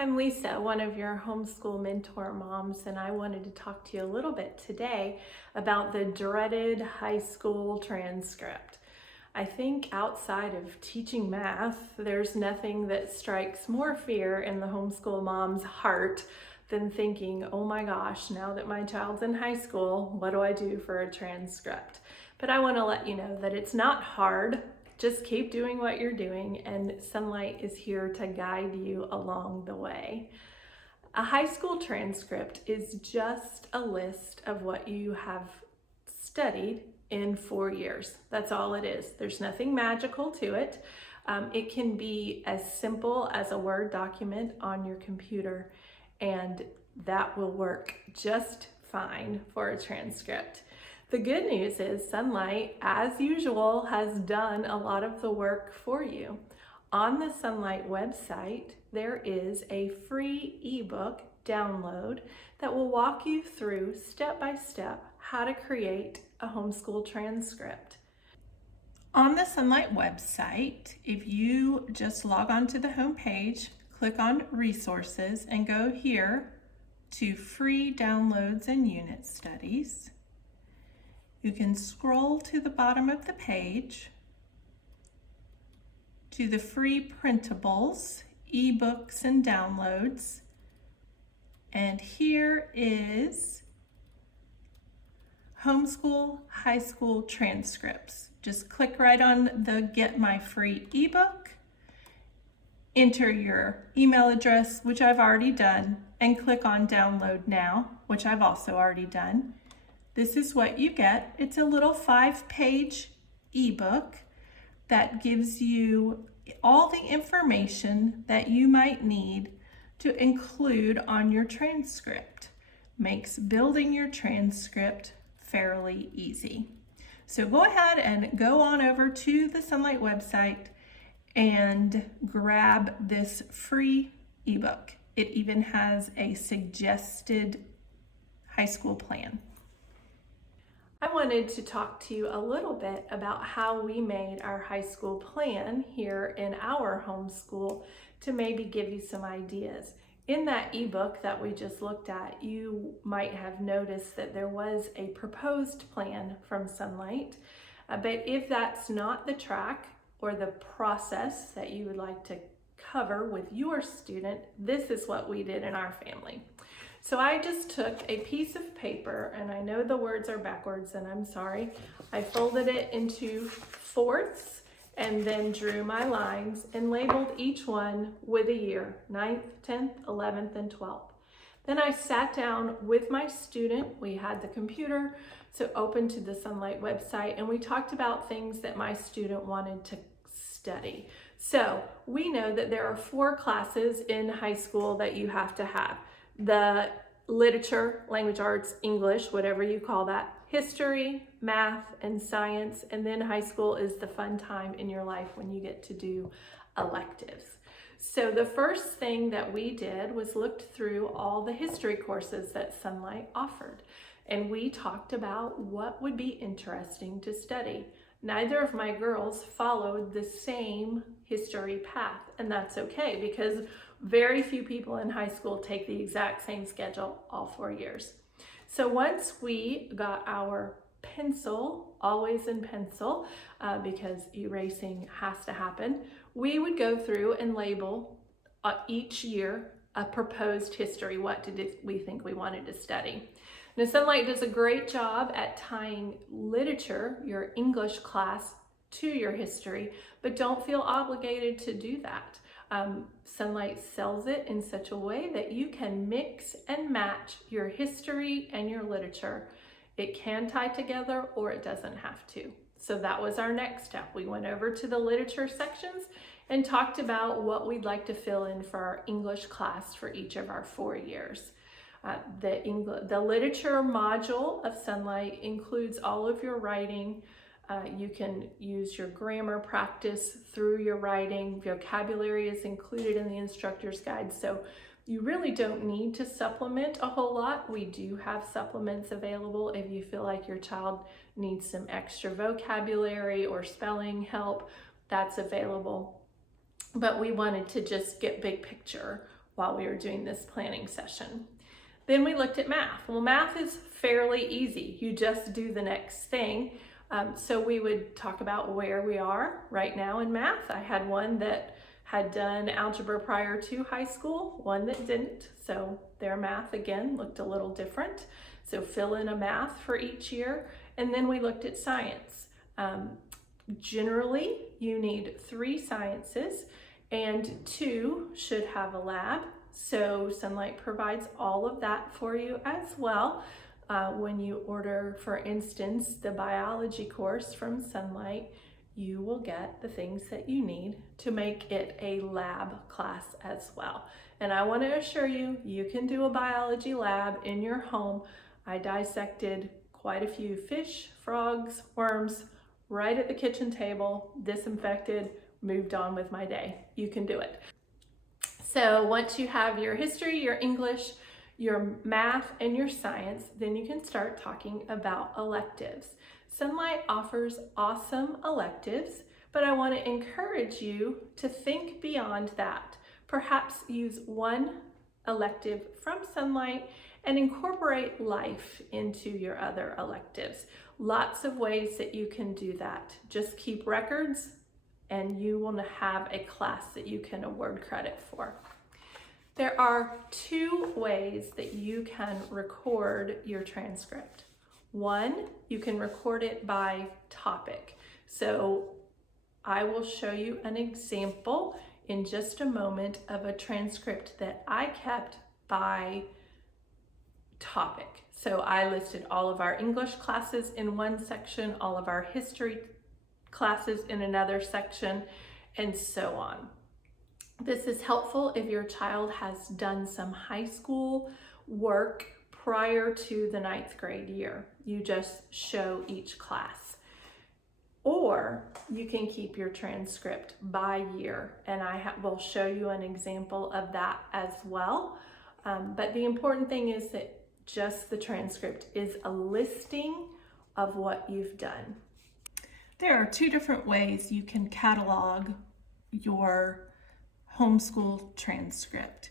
I'm Lisa, one of your homeschool mentor moms, and I wanted to talk to you a little bit today about the dreaded high school transcript. I think outside of teaching math, there's nothing that strikes more fear in the homeschool mom's heart than thinking, oh my gosh, now that my child's in high school, what do I do for a transcript? But I want to let you know that it's not hard. Just keep doing what you're doing, and Sonlight is here to guide you along the way. A high school transcript is just a list of what you have studied in 4 years. That's all it is. There's nothing magical to it. It can be as simple as a Word document on your computer, and that will work just fine for a transcript. The good news is Sonlight, as usual, has done a lot of the work for you. On the Sonlight website, there is a free ebook download that will walk you through step by step how to create a homeschool transcript. On the Sonlight website, if you just log on to the home page, click on resources and go here to free downloads and unit studies. You can scroll to the bottom of the page to the free printables, ebooks, and downloads. And here is Homeschool High School Transcripts. Just click right on the Get My Free ebook, enter your email address, which I've already done, and click on Download Now, which I've also already done. This is what you get. It's a little 5-page ebook that gives you all the information that you might need to include on your transcript. Makes building your transcript fairly easy. So go ahead and go on over to the Sonlight website and grab this free ebook. It even has a suggested high school plan. I wanted to talk to you a little bit about how we made our high school plan here in our homeschool to maybe give you some ideas. In that ebook that we just looked at, you might have noticed that there was a proposed plan from Sonlight, but if that's not the track or the process that you would like to cover with your student, this is what we did in our family. So I just took a piece of paper, and I know the words are backwards, and I'm sorry. I folded it into fourths and then drew my lines and labeled each one with a year, 9th, 10th, 11th, and 12th. Then I sat down with my student. We had the computer so open to the Sonlight website, and we talked about things that my student wanted to study. So we know that there are 4 classes in high school that you have to have. The literature, language arts, English, whatever you call that, history, math, and science, and then high school is the fun time in your life when you get to do electives. So the first thing that we did was looked through all the history courses that Sonlight offered, and we talked about what would be interesting to study. Neither of my girls followed the same history path, and that's okay because very few people in high school take the exact same schedule all 4 years. So once we got our pencil, always in pencil, because erasing has to happen, we would go through and label each year a proposed history. What did we think we wanted to study? Now, Sonlight does a great job at tying literature, your English class, to your history, but don't feel obligated to do that. Sonlight sells it in such a way that you can mix and match your history and your literature. It can tie together or it doesn't have to. So that was our next step. We went over to the literature sections and talked about what we'd like to fill in for our English class for each of our 4 years. The literature module of Sonlight includes all of your writing. You can use your grammar practice through your writing. Vocabulary is included in the instructor's guide, so you really don't need to supplement a whole lot. We do have supplements available if you feel like your child needs some extra vocabulary or spelling help. That's available. But we wanted to just get big picture while we were doing this planning session. Then we looked at math. Well, math is fairly easy. You just do the next thing. So we would talk about where we are right now in math. I had one that had done algebra prior to high school, one that didn't. So their math, again, looked a little different. So fill in a math for each year. And then we looked at science. Generally, you need 3 sciences and 2 should have a lab. So Sonlight provides all of that for you as well. When you order, for instance, the biology course from Sonlight, you will get the things that you need to make it a lab class as well. And I want to assure you, you can do a biology lab in your home. I dissected quite a few fish, frogs, worms, right at the kitchen table, disinfected, moved on with my day. You can do it. So once you have your history, your English, your math, and your science, then you can start talking about electives. Sonlight offers awesome electives, but I want to encourage you to think beyond that. Perhaps use one elective from Sonlight and incorporate life into your other electives. Lots of ways that you can do that. Just keep records and you will have a class that you can award credit for. There are 2 ways that you can record your transcript. One, you can record it by topic. So I will show you an example in just a moment of a transcript that I kept by topic. So I listed all of our English classes in one section, all of our history classes in another section, and so on. This is helpful if your child has done some high school work prior to the 9th grade year. You just show each class. Or you can keep your transcript by year, and I will show you an example of that as well. But the important thing is that just the transcript is a listing of what you've done. There are 2 different ways you can catalog your homeschool transcript.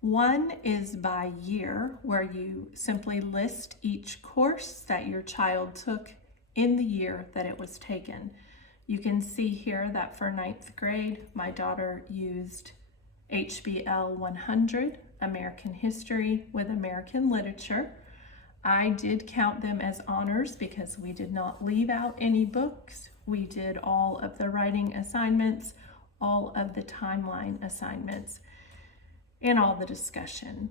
One is by year, where you simply list each course that your child took in the year that it was taken. You can see here that for 9th grade, my daughter used HBL 100, American History with American Literature. I did count them as honors because we did not leave out any books. We did all of the writing assignments, all of the timeline assignments, and all the discussion.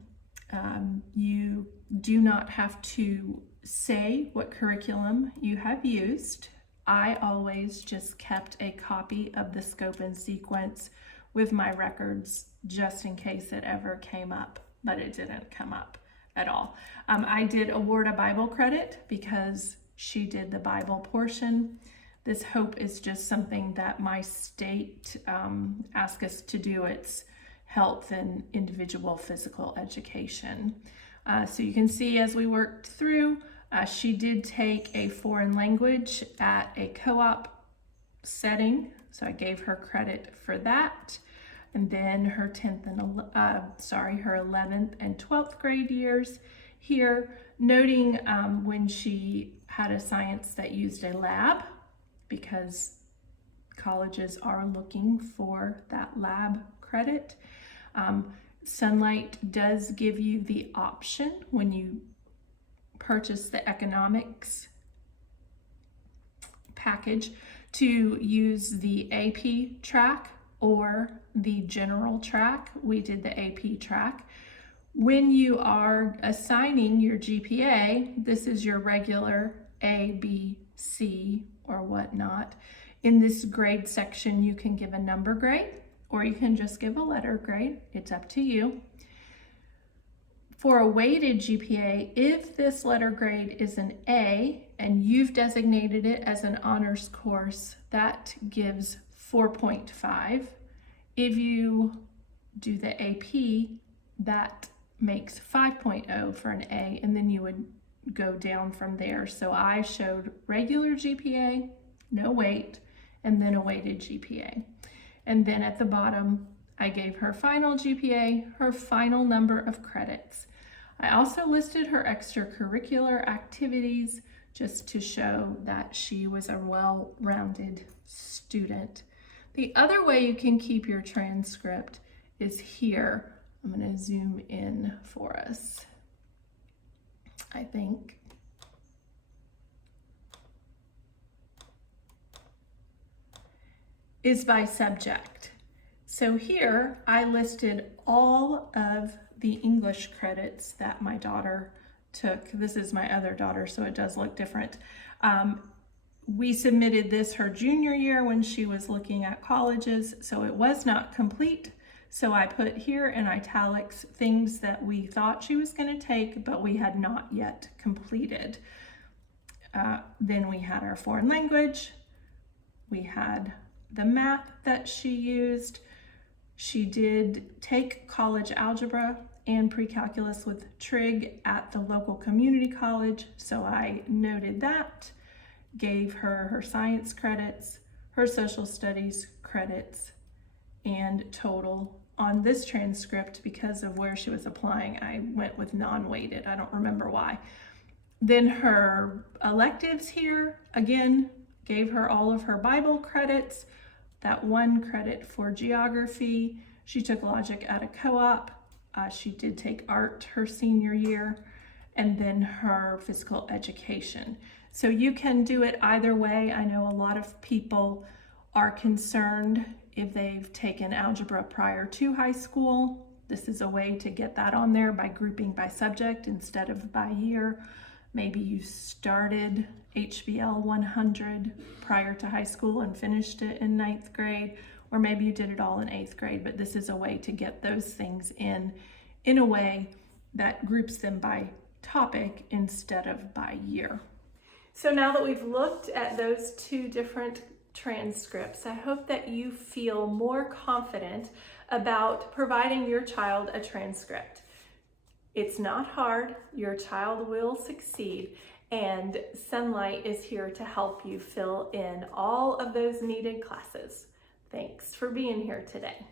You do not have to say what curriculum you have used. I always just kept a copy of the scope and sequence with my records just in case it ever came up, but it didn't come up at all. I did award a Bible credit because she did the Bible portion. This HOPE is just something that my state asked us to do. It's health and individual physical education. So you can see as we worked through, she did take a foreign language at a co-op setting, so I gave her credit for that. And then her 11th and 12th grade years here, noting when she had a science that used a lab, because colleges are looking for that lab credit. Sonlight does give you the option when you purchase the economics package to use the AP track or the general track. We did the AP track. When you are assigning your GPA, this is your regular A, B, C, or whatnot. In this grade section, you can give a number grade, or you can just give a letter grade. It's up to you. For a weighted GPA, if this letter grade is an A and you've designated it as an honors course, that gives 4.5. If you do the AP, that makes 5.0 for an A, and then you would go down from there. So I showed regular GPA, no weight, and then a weighted GPA. And then at the bottom, I gave her final GPA, her final number of credits. I also listed her extracurricular activities just to show that she was a well-rounded student. The other way you can keep your transcript is here. I'm going to zoom in for us, I think. Is by subject. So here I listed all of the English credits that my daughter took. This is my other daughter, so it does look different. We submitted this her junior year when she was looking at colleges, so it was not complete. So I put here in italics things that we thought she was going to take, but we had not yet completed. Then we had our foreign language. We had the math that she used. She did take college algebra and pre-calculus with trig at the local community college, so I noted that, gave her her science credits, her social studies credits, and total. On this transcript, because of where she was applying, I went with non-weighted. I don't remember why. Then her electives here, again, gave her all of her Bible credits, that 1 credit for geography. She took logic at a co-op. She did take art her senior year, and then her physical education. So you can do it either way. I know a lot of people are concerned if they've taken algebra prior to high school. This is a way to get that on there by grouping by subject instead of by year. Maybe you started HBL 100 prior to high school and finished it in 9th grade, or maybe you did it all in 8th grade, but this is a way to get those things in a way that groups them by topic instead of by year. So now that we've looked at those 2 different transcripts, I hope that you feel more confident about providing your child a transcript. It's not hard, your child will succeed, and Sonlight is here to help you fill in all of those needed classes. Thanks for being here today.